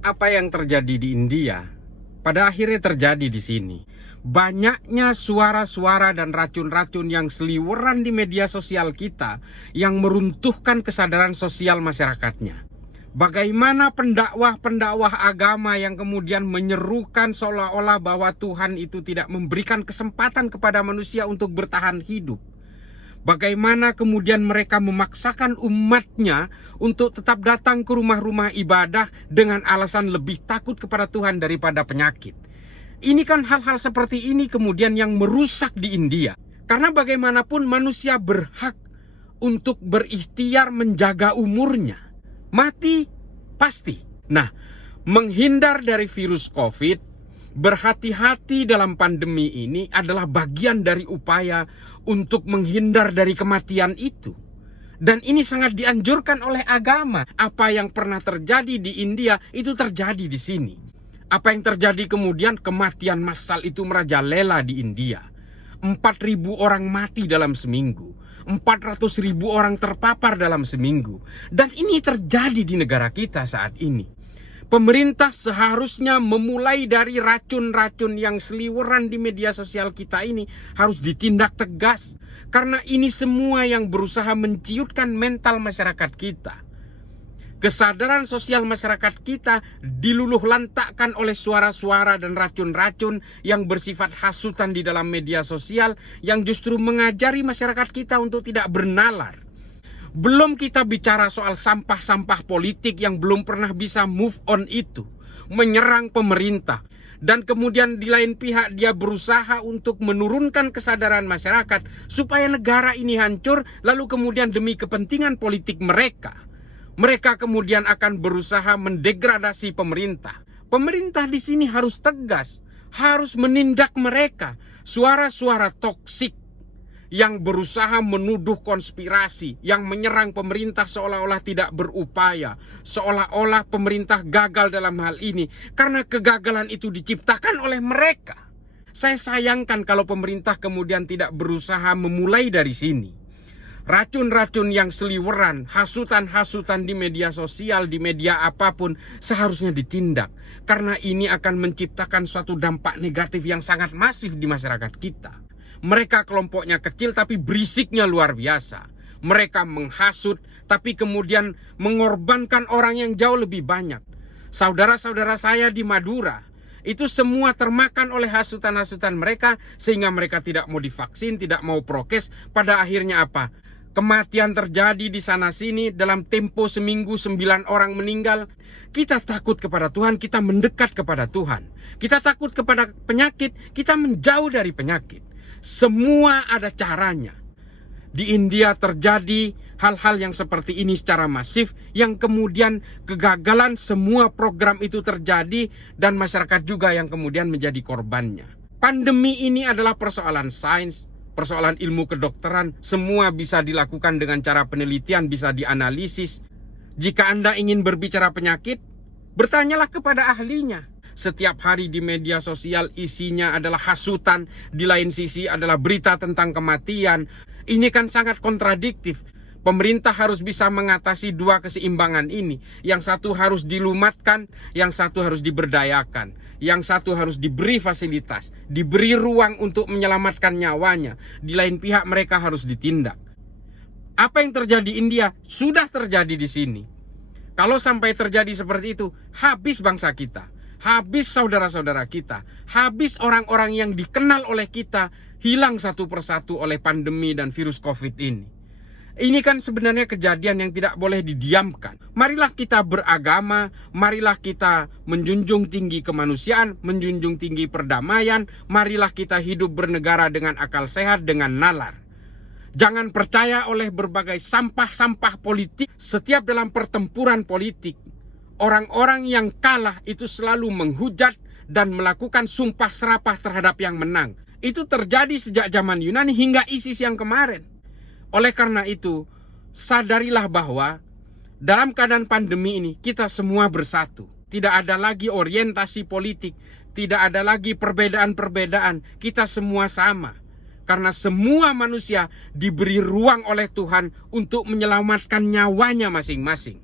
Apa yang terjadi di India pada akhirnya terjadi di sini. Banyaknya suara-suara dan racun-racun yang seliweran di media sosial kita yang meruntuhkan kesadaran sosial masyarakatnya. Bagaimana pendakwah-pendakwah agama yang kemudian menyerukan seolah-olah bahwa Tuhan itu tidak memberikan kesempatan kepada manusia untuk bertahan hidup. Bagaimana kemudian mereka memaksakan umatnya untuk tetap datang ke rumah-rumah ibadah dengan alasan lebih takut kepada Tuhan daripada penyakit. Ini kan hal-hal seperti ini kemudian yang merusak di India. Karena bagaimanapun manusia berhak untuk berikhtiar menjaga umurnya. Mati pasti. Nah, menghindar dari virus COVID, berhati-hati dalam pandemi ini adalah bagian dari upaya untuk menghindar dari kematian itu. Dan ini sangat dianjurkan oleh agama. Apa yang pernah terjadi di India itu terjadi di sini. Apa yang terjadi kemudian, kematian massal itu merajalela di India. 4.000 orang mati dalam seminggu. 400.000 orang terpapar dalam seminggu. Dan ini terjadi di negara kita saat ini. Pemerintah seharusnya memulai dari racun-racun yang seliweran di media sosial kita ini harus ditindak tegas. Karena ini semua yang berusaha menciutkan mental masyarakat kita. Kesadaran sosial masyarakat kita diluluh lantakkan oleh suara-suara dan racun-racun yang bersifat hasutan di dalam media sosial yang justru mengajari masyarakat kita untuk tidak bernalar. Belum kita bicara soal sampah-sampah politik yang belum pernah bisa move on itu. Menyerang pemerintah. Dan kemudian di lain pihak dia berusaha untuk menurunkan kesadaran masyarakat supaya negara ini hancur. Lalu kemudian demi kepentingan politik mereka, mereka kemudian akan berusaha mendegradasi pemerintah. Pemerintah di sini harus tegas. Harus menindak mereka. Suara-suara toksik yang berusaha menuduh konspirasi, yang menyerang pemerintah seolah-olah tidak berupaya, seolah-olah pemerintah gagal dalam hal ini, karena kegagalan itu diciptakan oleh mereka. Saya sayangkan kalau pemerintah kemudian tidak berusaha memulai dari sini. Racun-racun yang seliweran, hasutan-hasutan di media sosial, di media apapun, seharusnya ditindak. Karena ini akan menciptakan suatu dampak negatif yang sangat masif di masyarakat kita. Mereka kelompoknya kecil tapi berisiknya luar biasa. Mereka menghasut tapi kemudian mengorbankan orang yang jauh lebih banyak. Saudara-saudara saya di Madura itu semua termakan oleh hasutan-hasutan mereka sehingga mereka tidak mau divaksin, tidak mau prokes. Pada akhirnya apa? Kematian terjadi di sana sini dalam tempo seminggu 9 orang meninggal. Kita takut kepada Tuhan, kita mendekat kepada Tuhan. Kita takut kepada penyakit, kita menjauh dari penyakit. Semua ada caranya. Di India terjadi hal-hal yang seperti ini secara masif yang kemudian kegagalan semua program itu terjadi dan masyarakat juga yang kemudian menjadi korbannya. Pandemi ini adalah persoalan sains, persoalan ilmu kedokteran, semua bisa dilakukan dengan cara penelitian, bisa dianalisis. Jika Anda ingin berbicara penyakit, bertanyalah kepada ahlinya. Setiap hari di media sosial isinya adalah hasutan, di lain sisi adalah berita tentang kematian. Ini kan sangat kontradiktif. Pemerintah harus bisa mengatasi dua keseimbangan ini. Yang satu harus dilumatkan, yang satu harus diberdayakan. Yang satu harus diberi fasilitas, diberi ruang untuk menyelamatkan nyawanya. Di lain pihak mereka harus ditindak. Apa yang terjadi di India sudah terjadi di sini. Kalau sampai terjadi seperti itu, habis bangsa kita. Habis saudara-saudara kita, habis orang-orang yang dikenal oleh kita, hilang satu persatu oleh pandemi dan virus COVID ini. Ini kan sebenarnya kejadian yang tidak boleh didiamkan. Marilah kita beragama, marilah kita menjunjung tinggi kemanusiaan, menjunjung tinggi perdamaian, marilah kita hidup bernegara dengan akal sehat, dengan nalar. Jangan percaya oleh berbagai sampah-sampah politik. Setiap dalam pertempuran politik, orang-orang yang kalah itu selalu menghujat dan melakukan sumpah serapah terhadap yang menang. Itu terjadi sejak zaman Yunani hingga ISIS yang kemarin. Oleh karena itu, sadarilah bahwa dalam keadaan pandemi ini kita semua bersatu. Tidak ada lagi orientasi politik, tidak ada lagi perbedaan-perbedaan. Kita semua sama. Karena semua manusia diberi ruang oleh Tuhan untuk menyelamatkan nyawanya masing-masing.